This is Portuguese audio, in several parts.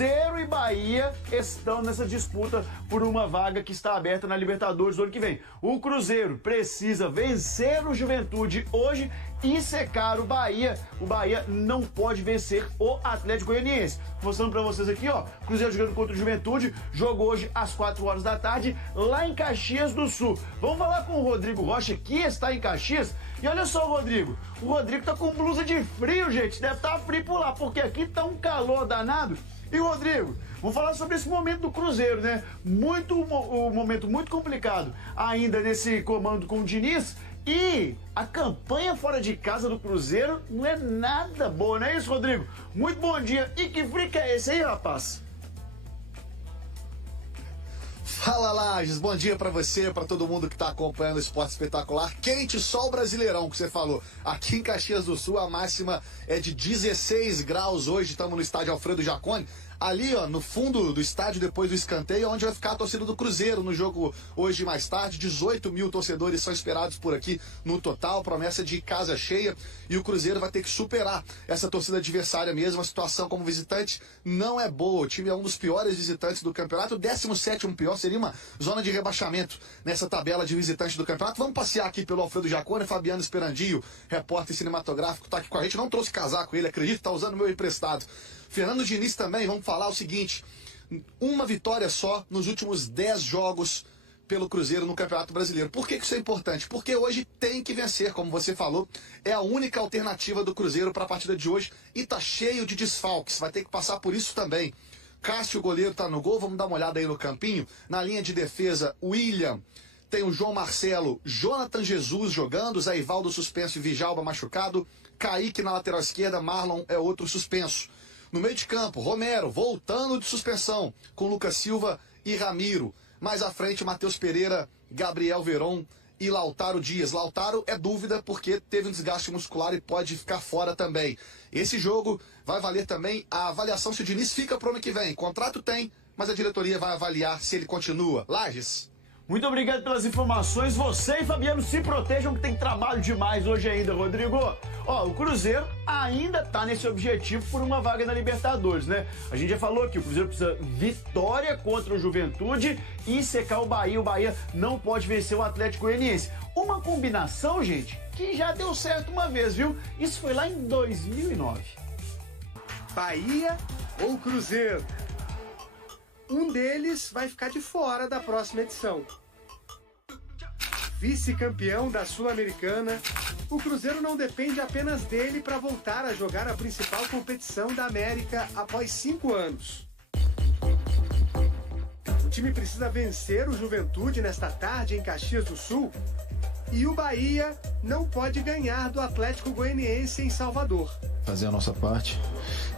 Cruzeiro e Bahia estão nessa disputa por uma vaga que está aberta na Libertadores do ano que vem. O Cruzeiro precisa vencer o Juventude hoje e secar o Bahia. O Bahia não pode vencer o Atlético Goianiense. Mostrando pra vocês aqui, ó, Cruzeiro jogando contra o Juventude, jogo hoje às 4 horas da tarde, lá em Caxias do Sul. Vamos falar com o Rodrigo Rocha, que está em Caxias. E olha só, Rodrigo, o Rodrigo tá com blusa de frio, gente, deve estar frio por lá, porque aqui tá um calor danado. E, Rodrigo, vamos falar sobre esse momento do Cruzeiro, né? Um momento muito complicado ainda nesse comando com o Diniz. E a campanha fora de casa do Cruzeiro não é nada boa, não é isso, Rodrigo? Muito bom dia. E que frio que é esse aí, rapaz? Fala, Lages, bom dia pra você, pra todo mundo que tá acompanhando o Esporte Espetacular. Quente, só o Brasileirão que você falou. Aqui em Caxias do Sul a máxima é de 16 graus hoje, estamos no estádio Alfredo Jaconi. Ali, ó, no fundo do estádio, depois do escanteio, onde vai ficar a torcida do Cruzeiro no jogo hoje mais tarde. 18 mil torcedores são esperados por aqui no total, promessa de casa cheia. E o Cruzeiro vai ter que superar essa torcida adversária mesmo. A situação como visitante não é boa. O time é um dos piores visitantes do campeonato. O 17º pior, seria uma zona de rebaixamento nessa tabela de visitantes do campeonato. Vamos passear aqui pelo Alfredo Jaconi. Fabiano Esperandio, repórter cinematográfico, tá aqui com a gente. Não trouxe casaco ele, acredito, tá usando o meu emprestado. Fernando Diniz também, vamos falar o seguinte, uma vitória só nos últimos 10 jogos pelo Cruzeiro no Campeonato Brasileiro. Por que isso é importante? Porque hoje tem que vencer, como você falou, é a única alternativa do Cruzeiro para a partida de hoje e tá cheio de desfalques, vai ter que passar por isso também. Cássio, o goleiro, tá no gol, vamos dar uma olhada aí no campinho. Na linha de defesa, William, tem o João Marcelo, Jonathan Jesus jogando, Zé Ivaldo suspenso e Vijalba machucado, Kaique na lateral esquerda, Marlon é outro suspenso. No meio de campo, Romero, voltando de suspensão, com Lucas Silva e Ramiro. Mais à frente, Matheus Pereira, Gabriel Veron e Lautaro Dias. Lautaro é dúvida porque teve um desgaste muscular e pode ficar fora também. Esse jogo vai valer também a avaliação se o Diniz fica pro ano que vem. Contrato tem, mas a diretoria vai avaliar se ele continua. Lages. Muito obrigado pelas informações. Você e Fabiano se protejam que tem trabalho demais hoje ainda, Rodrigo. Ó, o Cruzeiro ainda tá nesse objetivo por uma vaga na Libertadores, né? A gente já falou que o Cruzeiro precisa vitória contra o Juventude e secar o Bahia. O Bahia não pode vencer o Atlético Goianiense. Uma combinação, gente, que já deu certo uma vez, viu? Isso foi lá em 2009. Bahia ou Cruzeiro? Um deles vai ficar de fora da próxima edição. Vice-campeão da Sul-Americana, o Cruzeiro não depende apenas dele para voltar a jogar a principal competição da América após 5 anos. O time precisa vencer o Juventude nesta tarde em Caxias do Sul e o Bahia não pode ganhar do Atlético Goianiense em Salvador. Fazer a nossa parte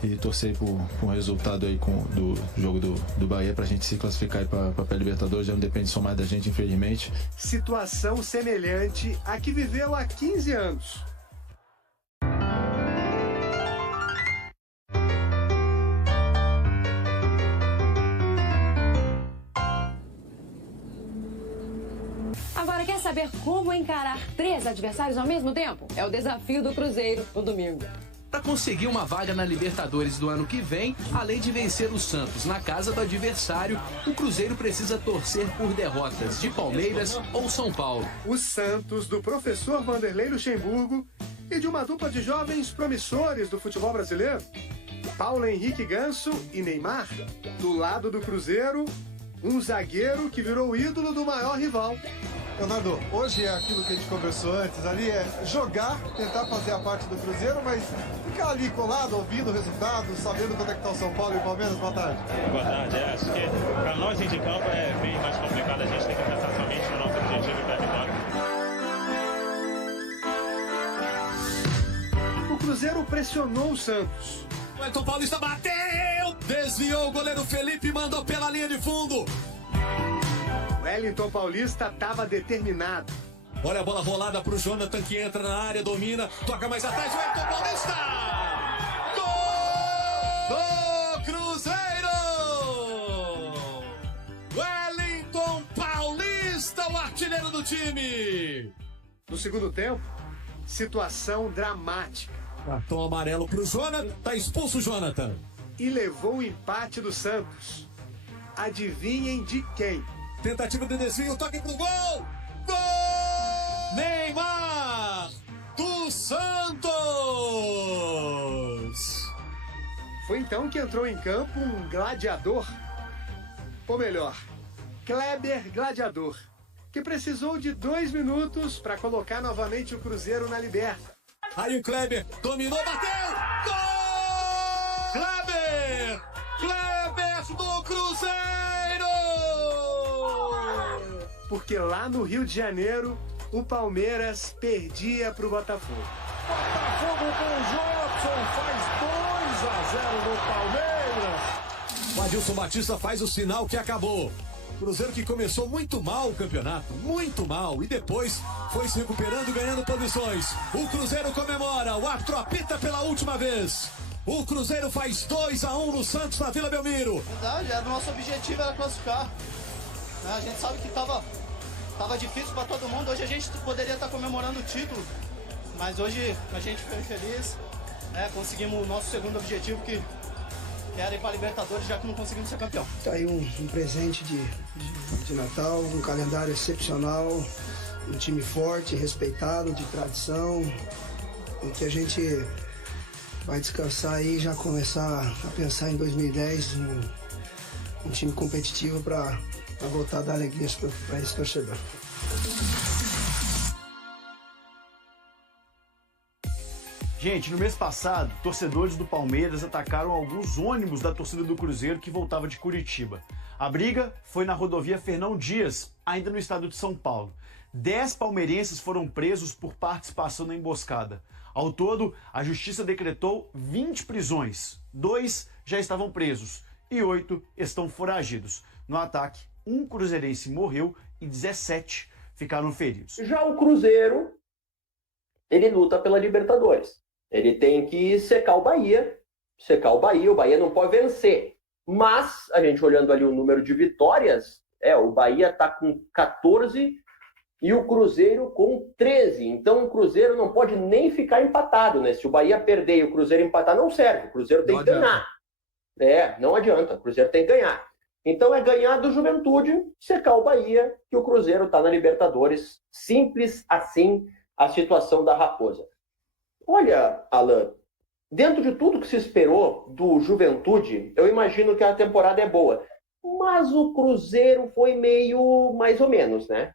e torcer por um resultado aí do jogo do Bahia pra gente se classificar para a Libertadores. Já não depende só mais da gente, infelizmente. Situação semelhante à que viveu há 15 anos. Agora, quer saber como encarar 3 adversários ao mesmo tempo? É o desafio do Cruzeiro no domingo. Para conseguir uma vaga na Libertadores do ano que vem, além de vencer o Santos na casa do adversário, o Cruzeiro precisa torcer por derrotas de Palmeiras ou São Paulo. O Santos, do professor Vanderlei Luxemburgo e de uma dupla de jovens promissores do futebol brasileiro, Paulo Henrique Ganso e Neymar. Do lado do Cruzeiro, um zagueiro que virou ídolo do maior rival. Leonardo, hoje é aquilo que a gente conversou antes, ali é jogar, tentar fazer a parte do Cruzeiro, mas ficar ali colado, ouvindo o resultado, sabendo quando é que tá o São Paulo e o Palmeiras. Boa tarde. Boa tarde, acho que para nós de campo é bem mais complicado, a gente tem que pensar somente no nosso objetivo e para a vitória. O Cruzeiro pressionou o Santos. O Elton Paulista bateu, desviou o goleiro Felipe e mandou pela linha de fundo. Wellington Paulista estava determinado. Olha a bola rolada pro Jonathan que entra na área, domina, toca mais atrás, Wellington Paulista! Gol do Cruzeiro! Wellington Paulista, o artilheiro do time! No segundo tempo, situação dramática. Cartão amarelo pro Jonathan, tá expulso o Jonathan. e levou o empate do Santos. Adivinhem de quem? Tentativa de desvio, toque pro gol! Gol! Neymar! Do Santos! Foi então que entrou em campo um gladiador. Ou melhor, Kleber Gladiador, que precisou de 2 minutos para colocar novamente o Cruzeiro na Liberta. Aí o Kleber dominou, bateu! Gol! Kleber! Kleber do Cruzeiro! Porque lá no Rio de Janeiro, o Palmeiras perdia para o Botafogo. Botafogo com o Jobson faz 2-0 no Palmeiras. O Adilson Batista faz o sinal que acabou. Cruzeiro que começou muito mal o campeonato, muito mal, e depois foi se recuperando e ganhando posições. O Cruzeiro comemora, o árbitro apita pela última vez. O Cruzeiro faz 2-1 no Santos, na Vila Belmiro. Verdade, o nosso objetivo era classificar. A gente sabe que tava difícil para todo mundo. Hoje a gente poderia estar comemorando o título, mas hoje a gente foi feliz. Conseguimos o nosso segundo objetivo, que era ir para a Libertadores, já que não conseguimos ser campeão. Tá aí um presente de Natal, um calendário excepcional, um time forte, respeitado, de tradição, em que a gente vai descansar aí e já começar a pensar em 2010, um time competitivo para voltar a dar alegria para esse torcedor. Gente, no mês passado, torcedores do Palmeiras atacaram alguns ônibus da torcida do Cruzeiro que voltava de Curitiba. A briga foi na rodovia Fernão Dias, ainda no estado de São Paulo. 10 palmeirenses foram presos por participação na emboscada. Ao todo, a justiça decretou 20 prisões. 2 já estavam presos e 8 estão foragidos. No ataque, um cruzeirense morreu e 17 ficaram feridos. Já o Cruzeiro, ele luta pela Libertadores. Ele tem que secar o Bahia, o Bahia não pode vencer. Mas, a gente olhando ali o número de vitórias, o Bahia está com 14 e o Cruzeiro com 13. Então o Cruzeiro não pode nem ficar empatado, né? Se o Bahia perder e o Cruzeiro empatar, não serve. O Cruzeiro tem que ganhar. Não adianta, o Cruzeiro tem que ganhar. Então é ganhar do Juventude, secar o Bahia, que o Cruzeiro está na Libertadores. Simples assim a situação da Raposa. Olha, Alan, dentro de tudo que se esperou do Juventude, eu imagino que a temporada é boa. Mas o Cruzeiro foi meio mais ou menos, né?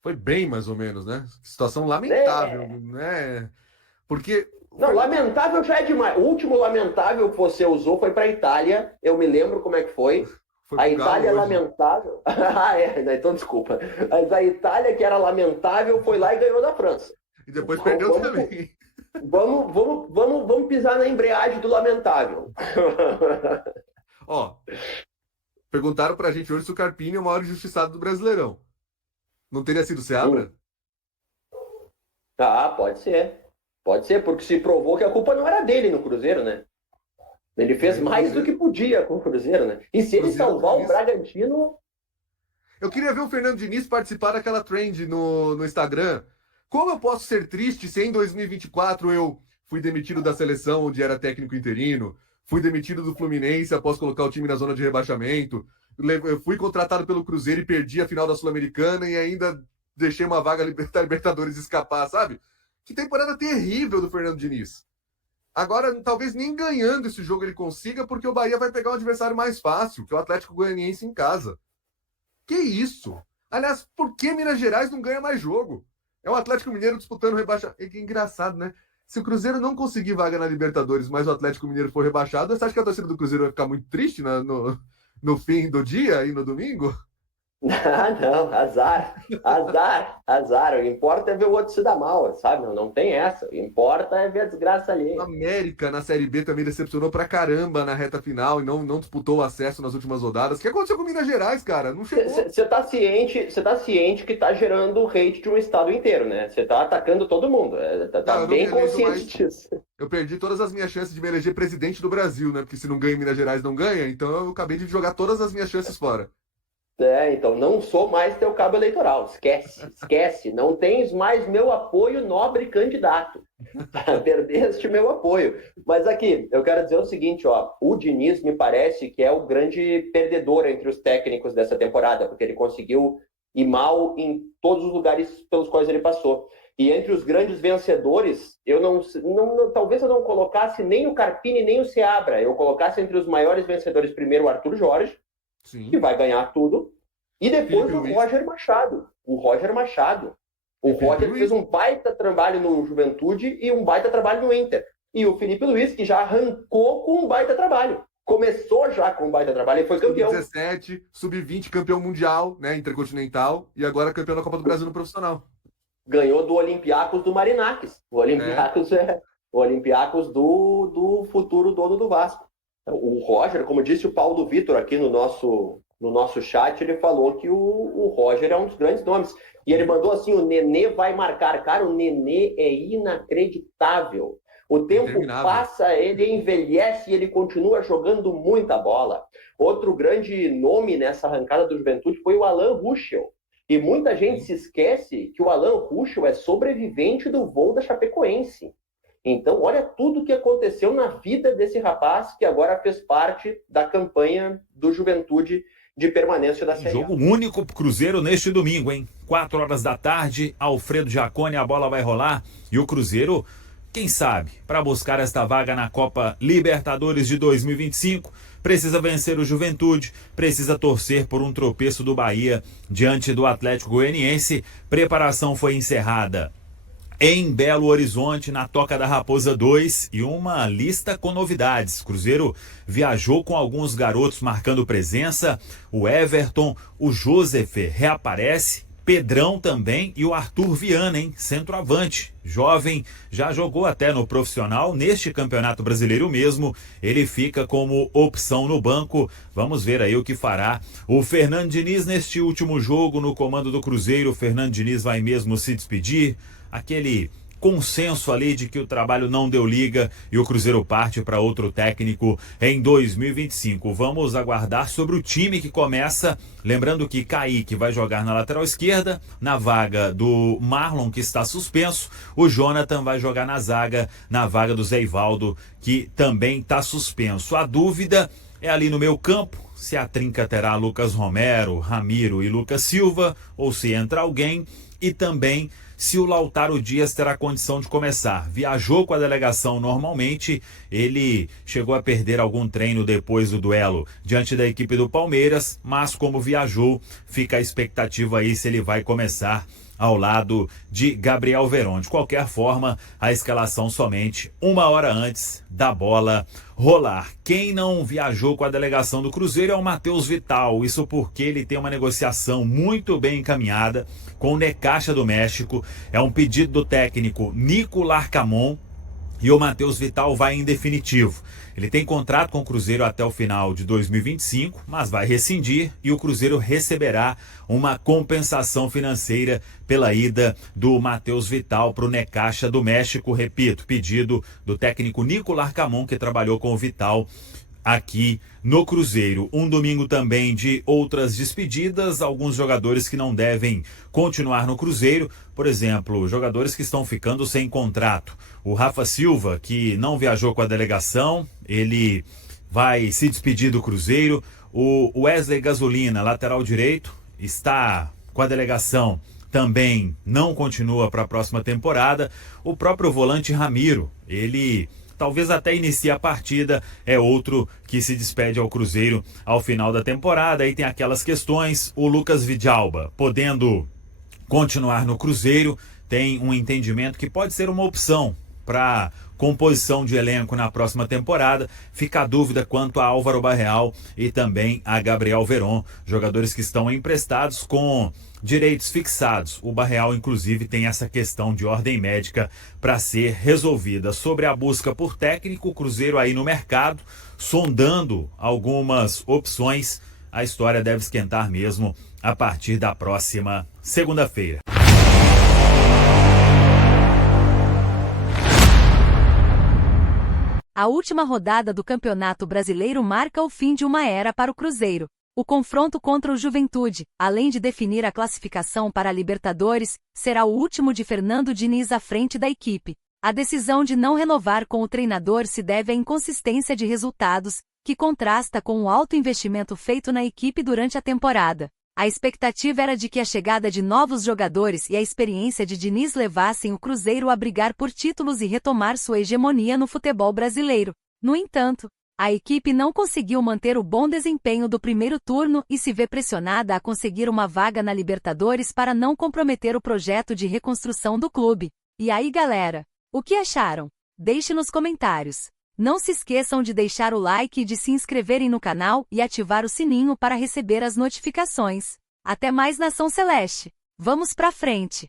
Foi bem mais ou menos, né? Situação lamentável, né? Porque... Não, lamentável já é demais. O último lamentável que você usou foi para a Itália. Eu me lembro como é que foi. A Itália é lamentável. Então desculpa. Mas a Itália, que era lamentável, foi lá e ganhou da França. E depois perdeu também. Vamos pisar na embreagem do lamentável. Ó, perguntaram pra gente hoje se o Carpini é o maior injustiçado do Brasileirão. Não teria sido o Seabra? Pode ser. Pode ser, porque se provou que a culpa não era dele no Cruzeiro, né? Ele fez mais do que podia com o Cruzeiro, né? E se ele salvar o Bragantino... Eu queria ver o Fernando Diniz participar daquela trend no Instagram. Como eu posso ser triste se em 2024 eu fui demitido da seleção onde era técnico interino, fui demitido do Fluminense após colocar o time na zona de rebaixamento, eu fui contratado pelo Cruzeiro e perdi a final da Sul-Americana e ainda deixei uma vaga da Libertadores escapar, sabe? Que temporada terrível do Fernando Diniz. Agora, talvez nem ganhando esse jogo ele consiga, porque o Bahia vai pegar um adversário mais fácil, que é o Atlético Goianiense em casa. Que isso? Aliás, por que Minas Gerais não ganha mais jogo? É o Atlético Mineiro disputando rebaixamento. É engraçado, né? Se o Cruzeiro não conseguir vaga na Libertadores, mas o Atlético Mineiro for rebaixado, você acha que a torcida do Cruzeiro vai ficar muito triste no fim do dia e no domingo? Não, azar. O importa é ver o outro se dar mal, sabe? Não tem essa. O importa é ver a desgraça ali. O América na Série B também decepcionou pra caramba na reta final e não disputou o acesso nas últimas rodadas. O que aconteceu com Minas Gerais, cara? Não chegou. Você tá ciente que tá gerando o hate de um estado inteiro, né? Você tá atacando todo mundo. Tá bem consciente disso. Eu perdi todas as minhas chances de me eleger presidente do Brasil, né? Porque se não ganha em Minas Gerais, não ganha. Então eu acabei de jogar todas as minhas chances fora. Então não sou mais teu cabo eleitoral. Esquece. Não tens mais meu apoio, nobre candidato. Perdeste meu apoio. Mas aqui, eu quero dizer o seguinte, o Diniz me parece que é o grande perdedor entre os técnicos dessa temporada, porque ele conseguiu ir mal em todos os lugares pelos quais ele passou. E entre os grandes vencedores, talvez eu não colocasse nem o Carpini nem o Seabra. Eu colocasse entre os maiores vencedores primeiro o Arthur Jorge, Sim. que vai ganhar tudo, e depois o Roger Machado. O Roger fez um baita trabalho no Juventude e um baita trabalho no Inter. E o Felipe Luiz, que já arrancou com um baita trabalho. Começou já com um baita trabalho e foi campeão. Sub-17, Sub-20, campeão mundial, né, intercontinental, e agora campeão da Copa do Brasil no profissional. Ganhou do Olympiacos do Marinakis. O Olympiacos é o Olympiacos do futuro dono do Vasco. O Roger, como disse o Paulo Vitor aqui no nosso chat, ele falou que o Roger é um dos grandes nomes. E ele mandou assim, o Nenê vai marcar. Cara, o Nenê é inacreditável. O tempo passa, ele envelhece e ele continua jogando muita bola. Outro grande nome nessa arrancada do Juventude foi o Alan Ruschel. E muita gente se esquece que o Alan Ruschel é sobrevivente do voo da Chapecoense. Então, olha tudo o que aconteceu na vida desse rapaz que agora fez parte da campanha do Juventude de permanência da Série A. Jogo único pro Cruzeiro neste domingo, hein? 4 horas da tarde, Alfredo Jaconi, a bola vai rolar e o Cruzeiro, quem sabe, para buscar esta vaga na Copa Libertadores de 2025, precisa vencer o Juventude, precisa torcer por um tropeço do Bahia diante do Atlético Goianiense. Preparação foi encerrada em Belo Horizonte, na Toca da Raposa 2, e uma lista com novidades. Cruzeiro viajou com alguns garotos marcando presença, o Everton, o Joseph reaparece, Pedrão também e o Arthur Viana, hein? Centroavante, jovem, já jogou até no profissional, neste Campeonato Brasileiro mesmo, ele fica como opção no banco. Vamos ver aí o que fará o Fernando Diniz neste último jogo no comando do Cruzeiro. O Fernando Diniz vai mesmo se despedir, aquele consenso ali de que o trabalho não deu liga e o Cruzeiro parte para outro técnico em 2025. Vamos aguardar sobre o time que começa, lembrando que Kaique vai jogar na lateral esquerda, na vaga do Marlon, que está suspenso. O Jonathan vai jogar na zaga, na vaga do Zé Ivaldo, que também está suspenso. A dúvida é ali no meio campo, se a trinca terá Lucas Romero, Ramiro e Lucas Silva, ou se entra alguém, e também se o Lautaro Dias terá condição de começar. Viajou com a delegação normalmente, ele chegou a perder algum treino depois do duelo diante da equipe do Palmeiras, mas como viajou, fica a expectativa aí se ele vai começar ao lado de Gabriel Veron. De qualquer forma, a escalação somente 1 hora antes da bola rolar. Quem não viajou com a delegação do Cruzeiro é o Matheus Vital, isso porque ele tem uma negociação muito bem encaminhada com o Necaxa do México. É um pedido do técnico Nico Larcamon e o Matheus Vital vai em definitivo. Ele tem contrato com o Cruzeiro até o final de 2025, mas vai rescindir e o Cruzeiro receberá uma compensação financeira pela ida do Matheus Vital para o Necaxa do México. Repito, pedido do técnico Nico Larcamon, que trabalhou com o Vital aqui no Cruzeiro. Um domingo também de outras despedidas, alguns jogadores que não devem continuar no Cruzeiro, por exemplo, jogadores que estão ficando sem contrato. O Rafa Silva, que não viajou com a delegação, ele vai se despedir do Cruzeiro. O Wesley Gasolina, lateral direito, está com a delegação, também não continua para a próxima temporada. O próprio volante Ramiro, ele talvez até inicie a partida, é outro que se despede ao Cruzeiro ao final da temporada. Aí tem aquelas questões, o Lucas Vidalba, podendo continuar no Cruzeiro, tem um entendimento que pode ser uma opção para composição de elenco na próxima temporada. Fica a dúvida quanto a Álvaro Barreal e também a Gabriel Veron, jogadores que estão emprestados com direitos fixados. O Barreal, inclusive, tem essa questão de ordem médica para ser resolvida. Sobre a busca por técnico, o Cruzeiro aí no mercado, sondando algumas opções. A história deve esquentar mesmo a partir da próxima segunda-feira. A última rodada do Campeonato Brasileiro marca o fim de uma era para o Cruzeiro. O confronto contra o Juventude, além de definir a classificação para a Libertadores, será o último de Fernando Diniz à frente da equipe. A decisão de não renovar com o treinador se deve à inconsistência de resultados, que contrasta com o alto investimento feito na equipe durante a temporada. A expectativa era de que a chegada de novos jogadores e a experiência de Diniz levassem o Cruzeiro a brigar por títulos e retomar sua hegemonia no futebol brasileiro. No entanto, a equipe não conseguiu manter o bom desempenho do primeiro turno e se vê pressionada a conseguir uma vaga na Libertadores para não comprometer o projeto de reconstrução do clube. E aí, galera, o que acharam? Deixe nos comentários. Não se esqueçam de deixar o like e de se inscreverem no canal e ativar o sininho para receber as notificações. Até mais, Nação Celeste! Vamos pra frente!